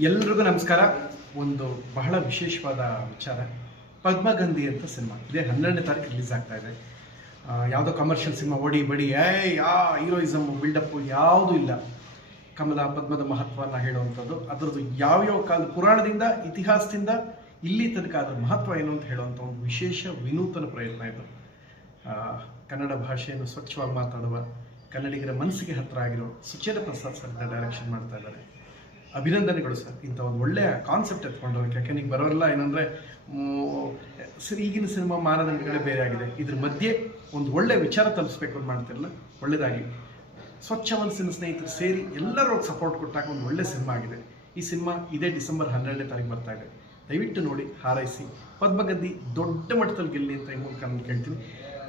ಎಲ್ರಿಗೂ ನಮಸ್ಕಾರ. ಒಂದು ಬಹಳ ವಿಶೇಷವಾದ ವಿಚಾರ, ಪದ್ಮಗಂಧಿ ಅಂತ ಸಿನಿಮಾ ಇದೇ 12ನೇ ತಾರೀಕು ರಿಲೀಸ್ ಆಗ್ತಾ ಇದೆ. ಯಾವುದೋ ಕಮರ್ಷಿಯಲ್ ಸಿನಿಮಾ ಓಡಿ ಬಡಿ ಹೀರೋಯಿಸಮ್ ಬಿಲ್ಡಪ್ಪು ಯಾವುದೂ ಇಲ್ಲ. ಕಮಲ ಪದ್ಮದ ಮಹತ್ವನ ಹೇಳುವಂಥದ್ದು, ಅದರದ್ದು ಯಾವ್ಯಾವ ಕಾಲ ಪುರಾಣದಿಂದ ಇತಿಹಾಸದಿಂದ ಇಲ್ಲಿ ತನಕ ಅದರ ಮಹತ್ವ ಏನು ಅಂತ ಹೇಳುವಂಥ ಒಂದು ವಿಶೇಷ ವಿನೂತನ ಪ್ರಯತ್ನ ಇದು. ಕನ್ನಡ ಭಾಷೆಯನ್ನು ಸ್ವಚ್ಛವಾಗಿ ಮಾತಾಡುವ, ಕನ್ನಡಿಗರ ಮನಸ್ಸಿಗೆ ಹತ್ತಿರ ಆಗಿರೋ ಸುಚೇತ ಪ್ರಸಾದ್ ಸರ್ ಡೈರೆಕ್ಷನ್ ಮಾಡ್ತಾ ಇದ್ದಾರೆ. ಅಭಿನಂದನೆಗಳು ಸರ್, ಇಂಥ ಒಂದು ಒಳ್ಳೆಯ ಕಾನ್ಸೆಪ್ಟ್ ಎತ್ಕೊಂಡವ್ರಿಗೆ. ಯಾಕೆ ನಿಮಗೆ ಬರೋಲ್ಲ ಏನಂದರೆ ಈಗಿನ ಸಿನಿಮಾ ಮಾನದಂಡಗಳೇ ಬೇರೆ ಆಗಿದೆ. ಇದ್ರ ಮಧ್ಯೆ ಒಂದು ಒಳ್ಳೆಯ ವಿಚಾರ ತಲುಪಿಸ್ಬೇಕು ಅಂತ ಮಾಡ್ತಿರಲ್ಲ, ಒಳ್ಳೆಯದಾಗಿ ಸ್ವಚ್ಛ ಮನಸ್ಸಿನ ಸ್ನೇಹಿತರು ಸೇರಿ ಎಲ್ಲರೂ ಸಪೋರ್ಟ್ ಕೊಟ್ಟಾಗ ಒಂದು ಒಳ್ಳೆ ಸಿನಿಮಾ ಆಗಿದೆ. ಈ ಸಿನಿಮಾ ಇದೇ ಡಿಸೆಂಬರ್ 12ನೇ ತಾರೀಕು ಬರ್ತಾ ಇದೆ. ದಯವಿಟ್ಟು ನೋಡಿ, ಹಾರೈಸಿ. ಪದ್ಮಗಂಧಿ ದೊಡ್ಡ ಮಟ್ಟದಲ್ಲಿ ಗೆಲ್ಲಿ ಅಂತ ಈ ಮೂಲಕ ನಾನು ಕೇಳ್ತೀನಿ.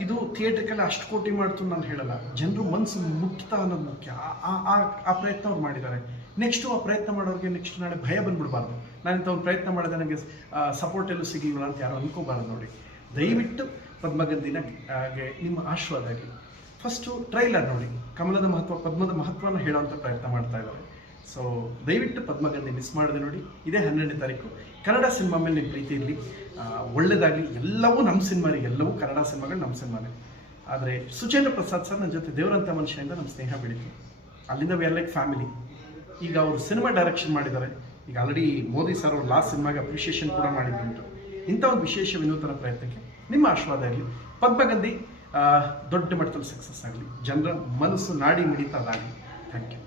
ಇದು ಥಿಯೇಟ್ರಿಕಲ್ಲಿ ಅಷ್ಟು ಕೋಟಿ ಮಾಡ್ತು ನಾನು ಹೇಳಲ್ಲ, ಜನರು ಮನಸ್ಸು ಮುಟ್ತಾ ಅನ್ನೋದು ಮುಖ್ಯ. ಆ ಪ್ರಯತ್ನ ಅವ್ರು ಮಾಡಿದ್ದಾರೆ. ನೆಕ್ಸ್ಟು ಆ ಪ್ರಯತ್ನ ಮಾಡೋರಿಗೆ ನೆಕ್ಸ್ಟ್ ನಾಳೆ ಭಯ ಬಂದ್ಬಿಡಬಾರ್ದು. ನಾನು ಇಂಥ ಒಂದು ಪ್ರಯತ್ನ ಮಾಡಿದೆ, ನನಗೆ ಸಪೋರ್ಟ್ ಎಲ್ಲೂ ಸಿಗಿಲ್ಲ ಅಂತ ಯಾರು ಅನ್ಕೋಬಾರ್ದು. ನೋಡಿ, ದಯವಿಟ್ಟು ಪದ್ಮಗಂಧಿನ ನಿಮ್ಮ ಆಶೀರ್ವಾದ ಆಗಲಿ. ಫಸ್ಟು ಟ್ರೈಲರ್ ನೋಡಿ, ಕಮಲದ ಮಹತ್ವ, ಪದ್ಮದ ಮಹತ್ವನ ಹೇಳೋವಂಥ ಪ್ರಯತ್ನ ಮಾಡ್ತಾ ಇದ್ದಾರೆ. ಸೊ ದಯವಿಟ್ಟು ಪದ್ಮಗಂಧಿ ಮಿಸ್ ಮಾಡಿದೆ ನೋಡಿ. ಇದೇ 12ನೇ ತಾರೀಕು. ಕನ್ನಡ ಸಿನಿಮಾ ಮೇಲೆ ನಿಮ್ಮ ಪ್ರೀತಿ ಇರಲಿ, ಒಳ್ಳೆಯದಾಗಲಿ. ಎಲ್ಲವೂ ನಮ್ಮ ಸಿನಿಮಾನೇ, ಎಲ್ಲವೂ ಕನ್ನಡ ಸಿನಿಮಾಗಳು ನಮ್ಮ ಸಿನಿಮಾನೇ. ಆದರೆ ಸುಚೇಂದ್ರ ಪ್ರಸಾದ್ ಸರ್ ನನ್ನ ಜೊತೆ ದೇವರಂಥ ಮನುಷ್ಯರಿಂದ ನಮ್ಮ ಸ್ನೇಹ ಬೆಳೀತು. ಅಲ್ಲಿಂದ ವಿ ಆರ್ ಲೈಕ್ ಫ್ಯಾಮಿಲಿ. ಈಗ ಅವರು ಸಿನಿಮಾ ಡೈರೆಕ್ಷನ್ ಮಾಡಿದ್ದಾರೆ. ಈಗ ಆಲ್ರೆಡಿ ಮೋದಿ ಸರ್ ಅವರು ಲಾಸ್ಟ್ ಸಿನಿಮಾಗೆ ಅಪ್ರಿಷಿಯೇಷನ್ ಕೂಡ ಮಾಡಿದ್ದುಂಟು. ಇಂಥ ಒಂದು ವಿಶೇಷ ವಿನೂತನ ಪ್ರಯತ್ನಕ್ಕೆ ನಿಮ್ಮ ಆಶೀರ್ವಾದ ಆಗಲಿ. ಪದ್ಮಗಂಧಿ ದೊಡ್ಡ ಮಟ್ಟದಲ್ಲಿ ಸಕ್ಸಸ್ ಆಗಲಿ, ಜನರ ಮನಸ್ಸು ನಾಡಿ ಮಿಡಿತದಾಗಲಿ. Thank you.